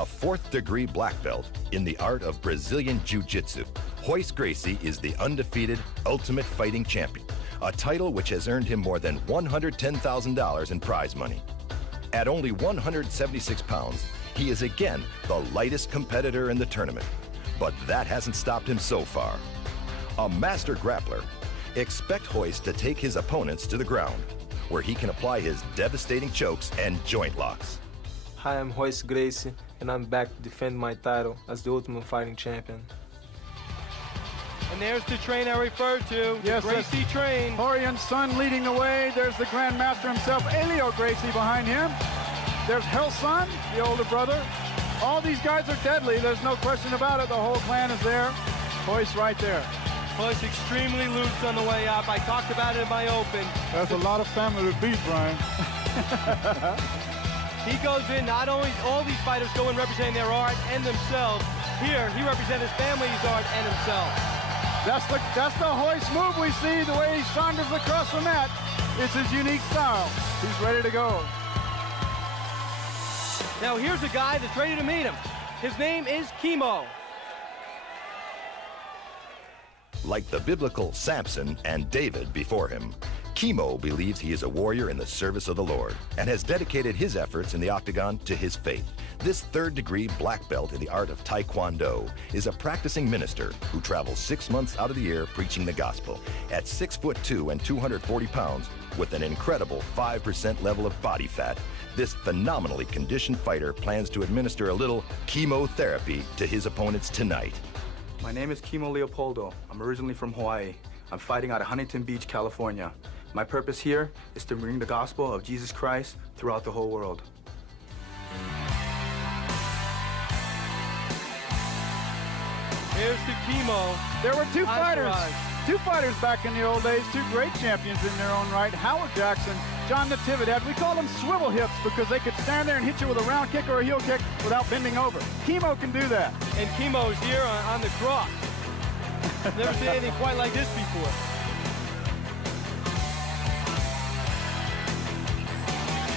A fourth-degree black belt in the art of Brazilian Jiu-Jitsu, Royce Gracie is the undefeated Ultimate Fighting Champion, a title which has earned him more than $110,000 in prize money. At only 176 pounds, he is again the lightest competitor in the tournament. But that hasn't stopped him so far. A master grappler, expect Royce to take his opponents to the ground, where he can apply his devastating chokes and joint locks. Hi, I'm Royce Gracie, and I'm back to defend my title as the Ultimate Fighting Champion. And there's the train I referred to, yes, the Gracie train. Horion's son leading the way. There's the Grandmaster himself, Elio Gracie, behind him. There's Hell's son, the older brother. All these guys are deadly. There's no question about it. The whole clan is there. Royce right there. Royce extremely loose on the way up. I talked about it in my open. That's a lot of family to beat, Brian. He goes in, not only all these fighters go in representing their art and themselves. Here, he represents his family's art and himself. That's the Royce move we see, the way he saunters across the mat. It's his unique style. He's ready to go. Now here's a guy that's ready to meet him. His name is Chemo. Like the biblical Samson and David before him, Chemo believes he is a warrior in the service of the Lord and has dedicated his efforts in the octagon to his faith. This third-degree black belt in the art of Taekwondo is a practicing minister who travels 6 months out of the year preaching the gospel. At 6'2" and 240 pounds, with an incredible 5% level of body fat, this phenomenally conditioned fighter plans to administer a little chemotherapy to his opponents tonight. My name is Chemo Leopoldo. I'm originally from Hawaii. I'm fighting out of Huntington Beach, California. My purpose here is to bring the gospel of Jesus Christ throughout the whole world. Here's the Chemo. There were two fighters back in the old days, two great champions in their own right, Howard Jackson, John Natividad. We call them swivel hips because they could stand there and hit you with a round kick or a heel kick without bending over. Chemo can do that. And Chemo's here on the cross. Never seen anything quite like this before.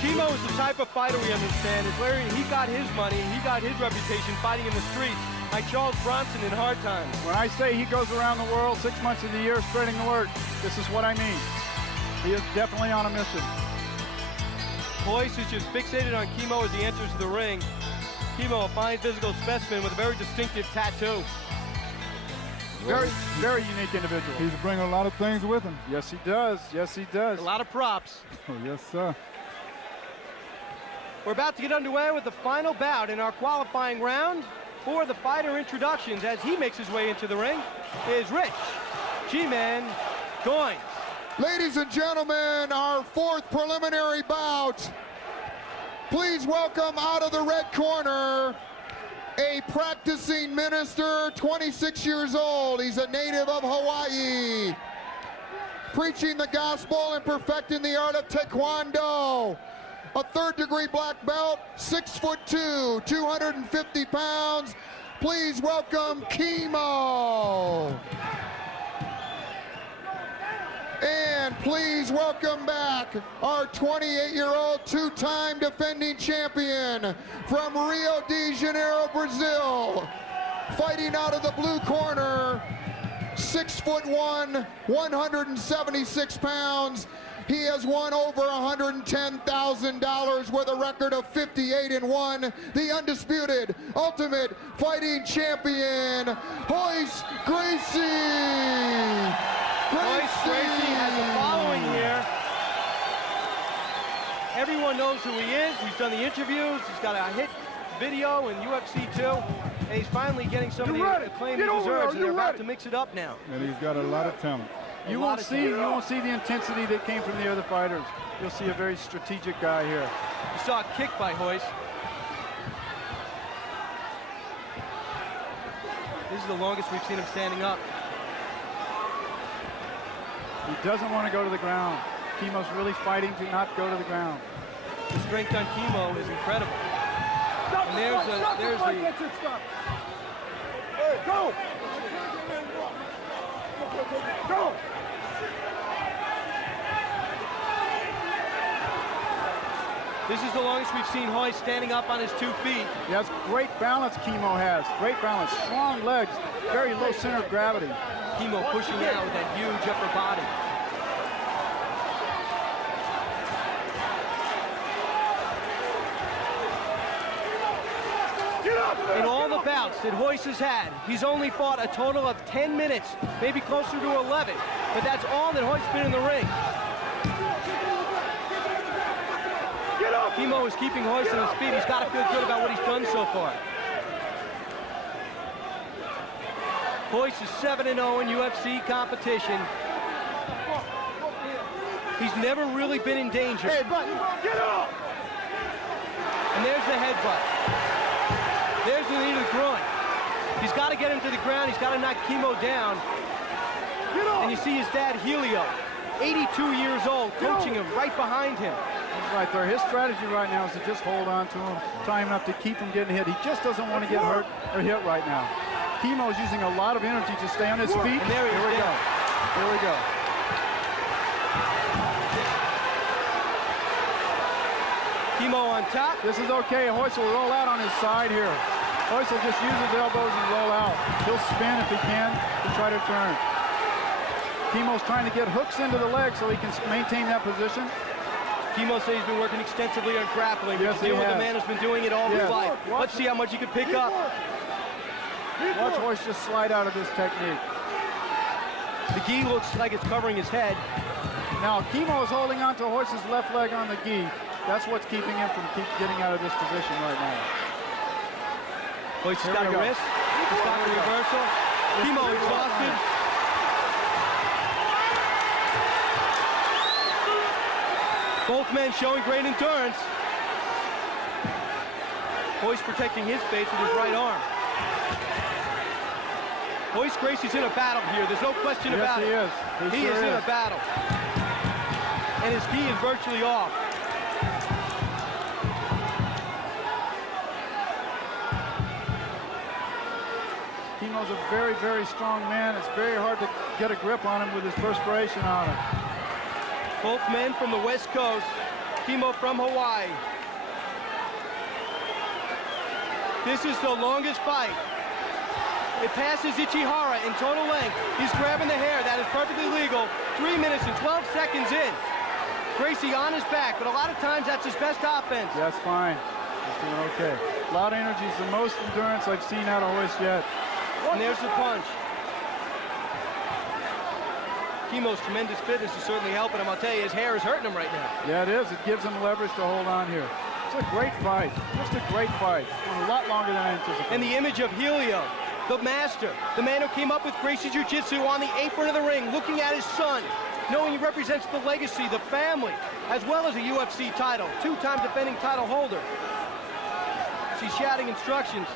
Chemo is the type of fighter we understand. It's where he got his money, he got his reputation fighting in the streets, like Charles Bronson in hard times. When I say he goes around the world 6 months of the year spreading the word, this is what I mean. He is definitely on a mission. Royce is just fixated on Chemo as he enters the ring. Chemo, a fine physical specimen with a very distinctive tattoo. Very, very unique individual. He's bringing a lot of things with him. Yes, he does. Yes, he does. A lot of props. Oh, yes, sir. We're about to get underway with the final bout in our qualifying round. For the fighter introductions, as he makes his way into the ring, is Rich G-Man Goins. Ladies and gentlemen, our fourth preliminary bout. Please welcome out of the red corner, a practicing minister, 26 years old. He's a native of Hawaii, preaching the gospel and perfecting the art of Taekwondo. A third-degree black belt, 6'2", 250 pounds. Please welcome Chemo. And please welcome back our 28-year-old two-time defending champion from Rio de Janeiro, Brazil. Fighting out of the blue corner, 6'1", 176 pounds. He has won over $110,000 with a record of 58-1. The undisputed Ultimate Fighting Champion, Royce Gracie. Royce Gracie has a following here. Everyone knows who he is. He's done the interviews. He's got a hit video in UFC 2. And he's finally getting some of the acclaim he deserves. And they're about to mix it up now. And he's got a lot of talent. You won't see the intensity that came from the other fighters. You'll see a very strategic guy here. You saw a kick by Royce. This is the longest we've seen him standing up. He doesn't want to go to the ground. Chemo's really fighting to not go to the ground. The strength on Chemo is incredible. And there's the... Hey, go! Go! This is the longest we've seen Royce standing up on his 2 feet. Yes, great balance Chemo has. Great balance, strong legs, very low center of gravity. Chemo pushing out with that huge upper body. In all the bouts that Royce has had, he's only fought a total of 10 minutes, maybe closer to 11, but that's all that Royce's been in the ring. Chemo is keeping Royce on his feet. He's got to feel good about what he's done so far. Royce is 7-0 in UFC competition. He's never really been in danger. Hey, Button, get up! And there's the headbutt. There's the knee to the groin. He's got to get him to the ground. He's got to knock Chemo down. And you see his dad, Helio, 82 years old, coaching him right behind him. That's right there. His strategy right now is to just hold on to him, tie him up to keep him getting hit. He just doesn't want to get hurt or hit right now. Chemo's using a lot of energy to stay on his feet. And there he is. Here we go. Here we go. Chemo on top. This is okay. Royce will roll out on his side here. Royce will just use his elbows and roll out. He'll spin if he can to try to turn. Chemo's trying to get hooks into the leg so he can maintain that position. Chemo says he's been working extensively on grappling. Yes, deal with has. the man who's been doing it all his life. Let's see how much he can pick up. Watch Royce just slide out of this technique. The gi looks like it's covering his head. Now, Chemo is holding on to Royce's left leg on the gi. That's what's keeping him from getting out of this position right now. Royce has got a wrist. He's got the reversal. Chemo exhausted. Both men showing great endurance. Royce protecting his face with his right arm. Royce Gracie's in a battle here. There's no question about it. Yes, he is. He is in a battle. And his gi is virtually off. Chemo's a very, very strong man. It's very hard to get a grip on him with his perspiration on him. Both men from the West Coast. Chemo from Hawaii. This is the longest fight. It passes Ichihara in total length. He's grabbing the hair. That is perfectly legal. 3 minutes and 12 seconds in. Gracie on his back, but a lot of times that's his best offense. That's fine. He's doing okay. A lot of energy. It's the most endurance I've seen out of Royce yet. And there's the punch. Chemo's tremendous fitness is certainly helping him. I'll tell you, his hair is hurting him right now. Yeah, it is. It gives him leverage to hold on here. It's a great fight. Just a great fight. A lot longer than I anticipated. And the image of Helio, the master, the man who came up with Gracie Jiu-Jitsu on the apron of the ring, looking at his son, knowing he represents the legacy, the family, as well as a UFC title, 2-time defending title holder. She's shouting instructions.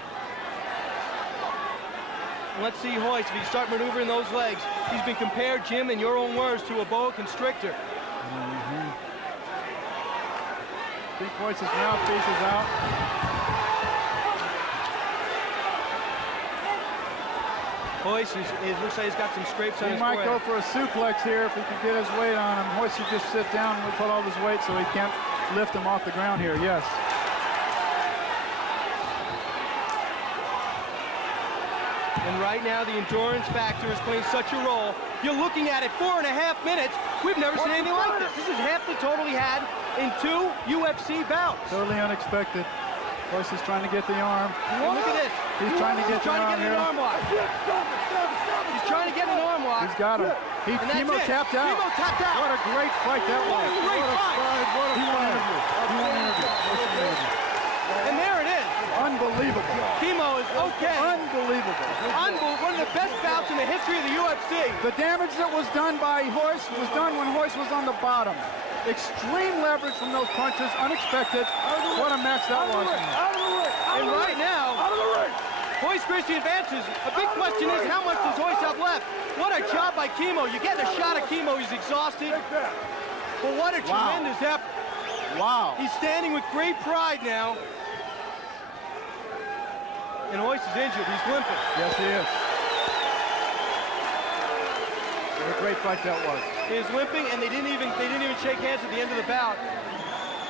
Let's see Royce, if he can start maneuvering those legs. He's been compared, Jim, in your own words, to a boa constrictor. I think Royce's mouth faces out. Royce it looks like he's got some scrapes on He his might forehead. go for a suplex here if he can get his weight on him. Royce should just sit down and put all his weight so he can't lift him off the ground here. Yes. And right now, the endurance factor is playing such a role. You're looking at it, 4.5 minutes. We've never seen anything like this. This is half the total he had in 2 UFC bouts. Totally unexpected. Royce is trying to get the arm. And look at this. He's trying to get the arm an here. arm lock. He's trying to get an arm lock. He's got him. Chemo tapped out. Chemo tapped out. What a great fight that was. What a great fight. What a fight. And there it is. Unbelievable. Chemo is okay. Unbelievable. One of the best bouts in the history of the UFC. The damage that was done by Royce was done when Royce was on the bottom. Extreme leverage from those punches, unexpected. What a match that was. And right now, Royce Gracie advances. A big question is, how much does Royce have left? What a job by Chemo. You're getting a shot at Chemo. He's exhausted. But what a tremendous effort. Wow. He's standing with great pride now. And Royce is injured. He's limping. Yes, he is. What a great fight that was. He is limping, and they didn't even shake hands at the end of the bout.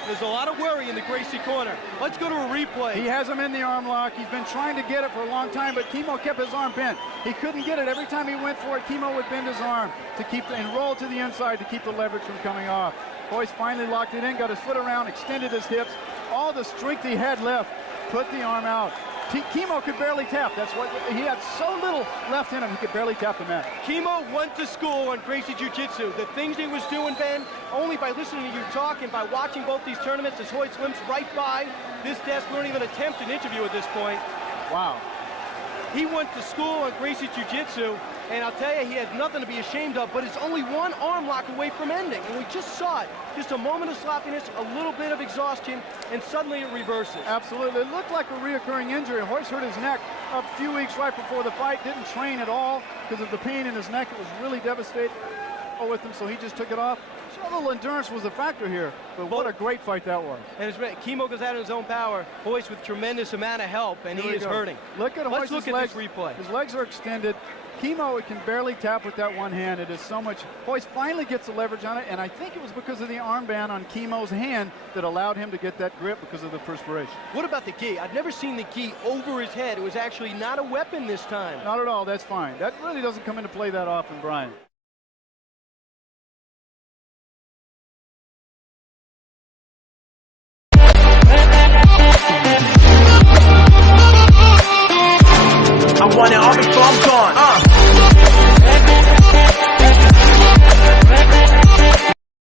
There's a lot of worry in the Gracie corner. Let's go to a replay. He has him in the arm lock. He's been trying to get it for a long time, but Kimo kept his arm bent. He couldn't get it. Every time he went for it, Kimo would bend his arm to keep and roll to the inside to keep the leverage from coming off. Royce finally locked it in, got his foot around, extended his hips. All the strength he had left, put the arm out. Kimo could barely tap. That's what he had, so little left in him, he could barely tap the mat. Kimo went to school on Gracie Jiu-Jitsu. The things he was doing, Ben, only by listening to you talk and by watching both these tournaments as Royce limps right by this desk. We don't even attempt an interview at this point. Wow. He went to school on Gracie Jiu-Jitsu, and I'll tell you, he had nothing to be ashamed of, but it's only one arm lock away from ending. And we just saw it. Just a moment of sloppiness, a little bit of exhaustion, and suddenly it reverses. Absolutely. It looked like a reoccurring injury. Royce hurt his neck a few weeks right before the fight, didn't train at all because of the pain in his neck. It was really devastating with him, so he just took it off. So a little endurance was a factor here, but what a great fight that was. And Kimo goes out in his own power, Royce with tremendous amount of help, and he is hurting. Look at Let's Royce's look at legs. this replay. His legs are extended. Kimo can barely tap with that one hand. It is so much. Royce finally gets the leverage on it, and I think it was because of the armband on Kimo's hand that allowed him to get that grip because of the perspiration. What about the gi? I've never seen the gi over his head. It was actually not a weapon this time. Not at all. That's fine. That really doesn't come into play that often, Brian.